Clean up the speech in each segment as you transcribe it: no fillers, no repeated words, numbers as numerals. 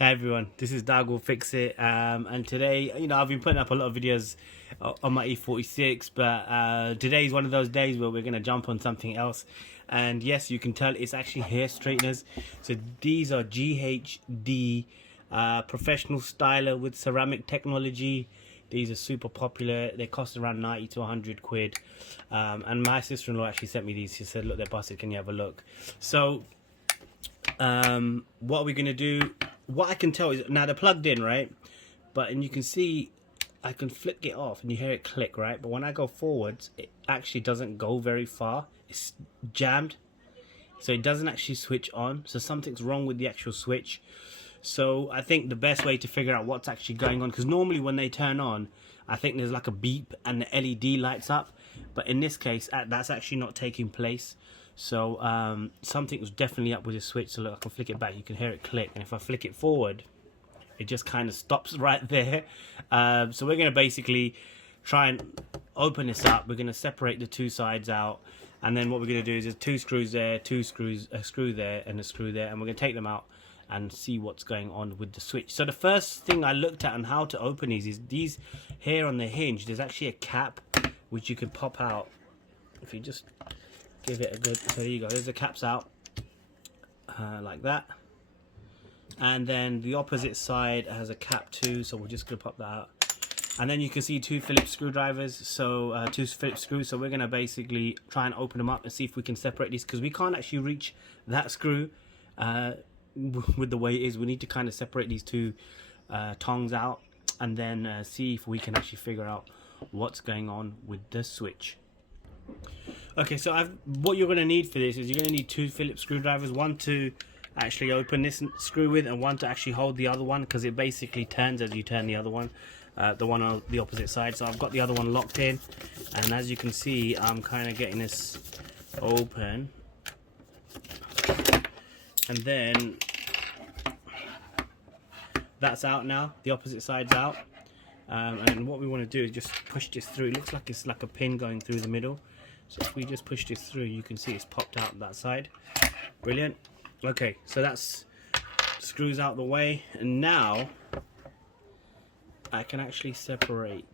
Hey everyone, this is Dag will fix it. And today, I've been putting up a lot of videos on my E46, but today is one of those days where we're gonna jump on something else. And yes, you can tell it's actually hair straighteners. So these are GHD professional styler with ceramic technology. These are super popular. They cost around 90 to 100 quid. And my sister-in-law actually sent me these. She said, "Look, they're busted. Can you have a look?" So what are we gonna do? What I can tell is now they're plugged in, right? And you can see I can flick it off and you hear it click, right? But when I go forwards, it actually doesn't go very far. It's jammed, so it doesn't actually switch on. So something's wrong with the actual switch. So I think the best way to figure out what's actually going on, because normally when they turn on, I think there's like a beep and the LED lights up, but in this case that's actually not taking place. So something was definitely up with the switch. So look, I can flick it back, you can hear it click, and if I flick it forward, it just kind of stops right there. So we're going to basically try and open this up. We're going to separate the two sides out, and then what we're going to do is there's two screws there, two screws, a screw there and a screw there, and we're going to take them out and see what's going on with the switch. So the first thing I looked at on how to open these is these here on the hinge, there's actually a cap which you can pop out if you just give it a good, so there you go, there's the caps out, like that. And then the opposite side has a cap too, so we're just gonna pop that out. And then you can see two Phillips screwdrivers, so two Phillips screws. So we're gonna basically try and open them up and see if we can separate these, because we can't actually reach that screw with the way it is. We need to kind of separate these two tongs out, and then see if we can actually figure out what's going on with the switch. Okay, so what you're going to need for this is you're going to need two Phillips screwdrivers, one to actually open this screw with and one to actually hold the other one, because it basically turns as you turn the other one, the one on the opposite side. So I've got the other one locked in, and as you can see, I'm kind of getting this open, and then that's out now, the opposite side's out. And what we want to do is just push this through. It looks like it's like a pin going through the middle. So if we just push this through, you can see it's popped out that side. Brilliant. Okay, so that's screws out the way, and now I can actually separate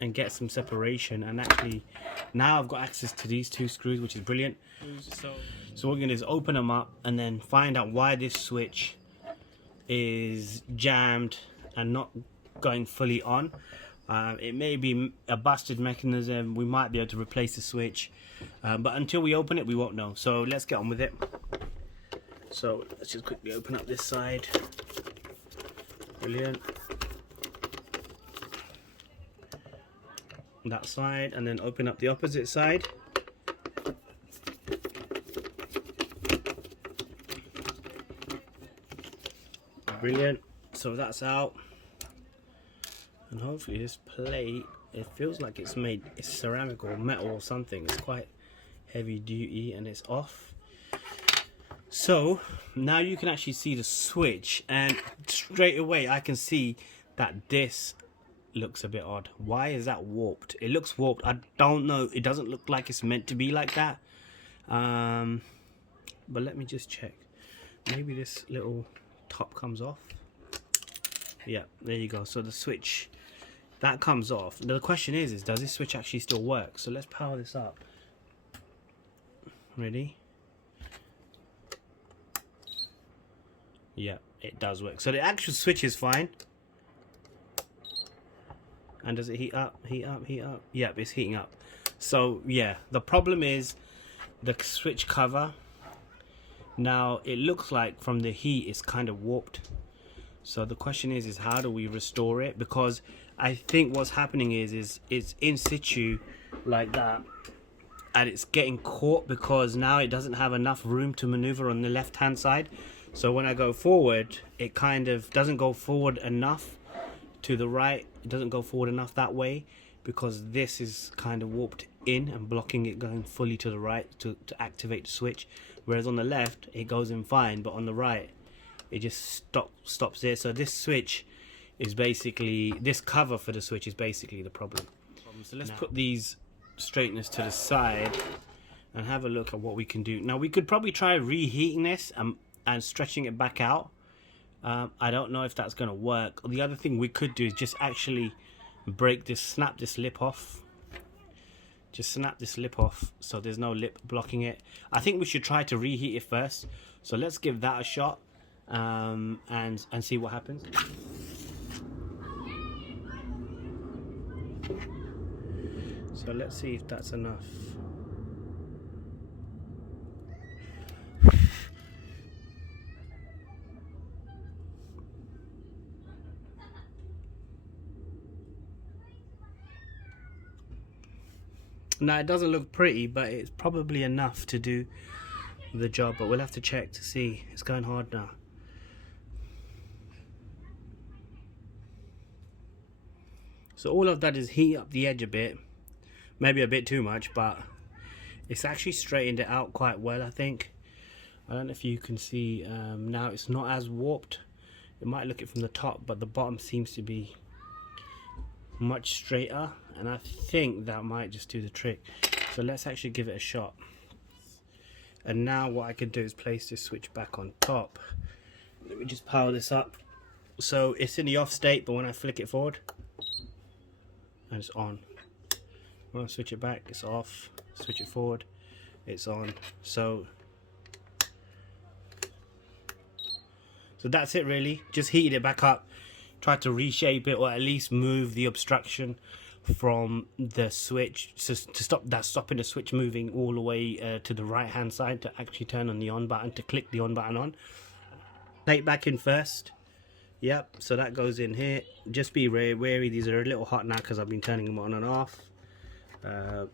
and get some separation, and actually now I've got access to these two screws, which is brilliant. So what we're going to do is open them up and then find out why this switch is jammed and not going fully on. It may be a busted mechanism. We might be able to replace the switch, but until we open it, we won't know. So let's get on with it. So let's just quickly open up this side. Brilliant. That side, and then open up the opposite side. Brilliant. So that's out. And hopefully this plate, it feels like it's ceramic or metal or something. It's quite heavy duty, and it's off. So now you can actually see the switch, and straight away I can see that this looks a bit odd. Why is that warped? It looks warped. I don't know. It doesn't look like it's meant to be like that. But let me just check. Maybe this little top comes off. Yeah, there you go. So the switch, that comes off. The question is does this switch actually still work? So let's power this up. Ready? Yeah, it does work. So the actual switch is fine. And does it heat up? Heat up, heat up? Yep, it's heating up. So yeah, the problem is the switch cover. Now it looks like from the heat it's kind of warped. So the question is how do we restore it? Because I think what's happening is it's in situ like that, and it's getting caught because now it doesn't have enough room to maneuver on the left hand side. So when I go forward, it kind of doesn't go forward enough to the right. It doesn't go forward enough that way, because this is kind of warped in and blocking it going fully to the right to activate the switch. Whereas on the left it goes in fine, but on the right it just stops there. So this switch is basically, this cover for the switch is basically the problem. So let's put these straighteners to the side and have a look at what we can do. Now we could probably try reheating this and stretching it back out, I don't know if that's going to work. The other thing we could do is just actually snap this lip off. Just snap this lip off so there's no lip blocking it. I think we should try to reheat it first. So let's give that a shot and see what happens. So let's see if that's enough. Now it doesn't look pretty, but it's probably enough to do the job, but we'll have to check to see. It's going hard now. So all of that is heat up the edge a bit, maybe a bit too much, but it's actually straightened it out quite well, I think. I don't know if you can see now it's not as warped. It might look it from the top, but the bottom seems to be much straighter, and I think that might just do the trick. So let's actually give it a shot. And now what I can do is place this switch back on top. Let me just power this up. So it's in the off state, but when I flick it forward, and it's on. When I switch it back, it's off. Switch it forward, it's on. So that's it really. Just heated it back up, tried to reshape it, or at least move the obstruction from the switch to stop that stopping the switch moving all the way to the right hand side to actually turn on the on button, to click the on button on. Plate back in first. Yep, so that goes in here. Just be wary, these are a little hot now because I've been turning them on and off.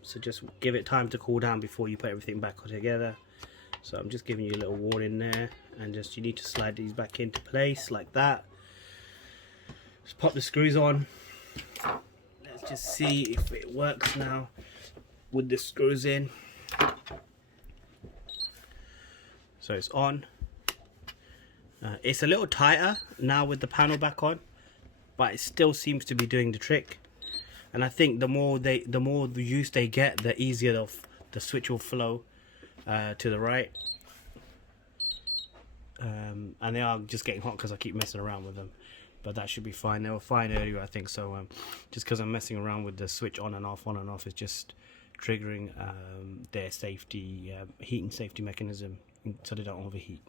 So just give it time to cool down before you put everything back together. So I'm just giving you a little warning there, and just you need to slide these back into place like that. Just pop the screws on. Let's just see if it works now with the screws in. So it's on. It's a little tighter now with the panel back on, but it still seems to be doing the trick. And I think the more the use they get, the easier the switch will flow to the right. And they are just getting hot because I keep messing around with them, but that should be fine. They were fine earlier, I think. So just because I'm messing around with the switch on and off is just triggering their safety heating safety mechanism so they don't overheat.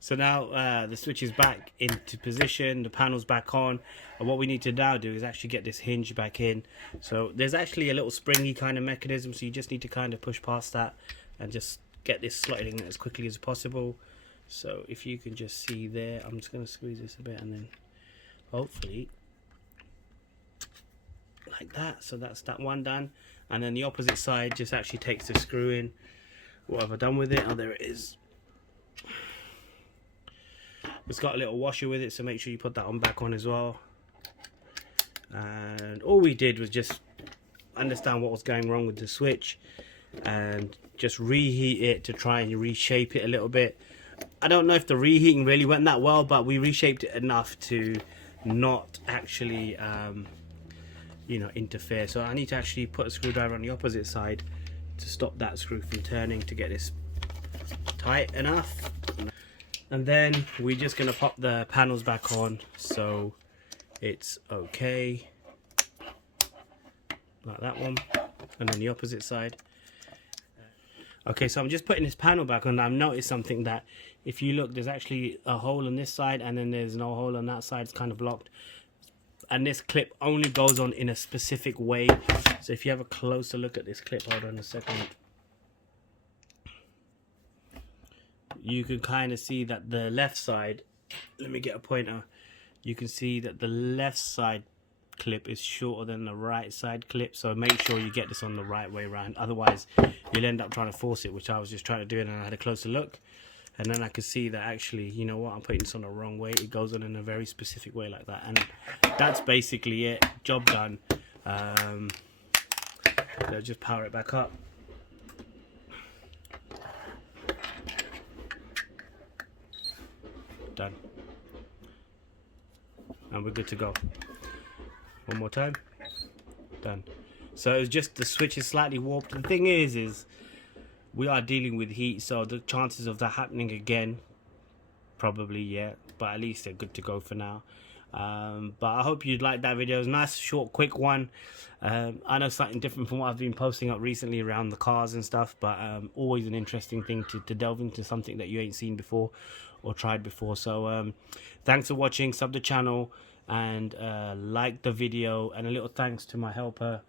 So now the switch is back into position, the panel's back on, and what we need to now do is actually get this hinge back in. So there's actually a little springy kind of mechanism, so you just need to kind of push past that and just get this slotted in as quickly as possible. So if you can just see there, I'm just going to squeeze this a bit, and then hopefully like that. So that's that one done, and then the opposite side just actually takes the screw in. What have I done with it? Oh, there it is. It's got a little washer with it, so make sure you put that on back on as well. And all we did was just understand what was going wrong with the switch and just reheat it to try and reshape it a little bit. I don't know if the reheating really went that well, but we reshaped it enough to not actually you know, interfere. So I need to actually put a screwdriver on the opposite side to stop that screw from turning, to get this tight enough. And then we're just going to pop the panels back on so it's okay, like that one, and then the opposite side. Okay, so I'm just putting this panel back on. I've noticed something, that if you look, there's actually a hole on this side and then there's no hole on that side. It's kind of blocked, and this clip only goes on in a specific way. So if you have a closer look at this clip, hold on a second, you can kind of see that the left side, let me get a pointer, you can see that the left side clip is shorter than the right side clip. So make sure you get this on the right way around, otherwise you'll end up trying to force it, which I was just trying to do, and I had a closer look, and then I could see that actually, you know what, I'm putting this on the wrong way. It goes on in a very specific way like that, and that's basically it. Job done. Let's just power it back up. Done, and we're good to go. One more time. Done. So it's just the switch is slightly warped. The thing is we are dealing with heat, so the chances of that happening again, probably, yeah, but at least they're good to go for now. But I hope you liked that video. It was a nice, short, quick one. I know something different from what I've been posting up recently around the cars and stuff, but always an interesting thing to delve into something that you ain't seen before or tried before. So thanks for watching. Sub the channel and like the video, and a little thanks to my helper,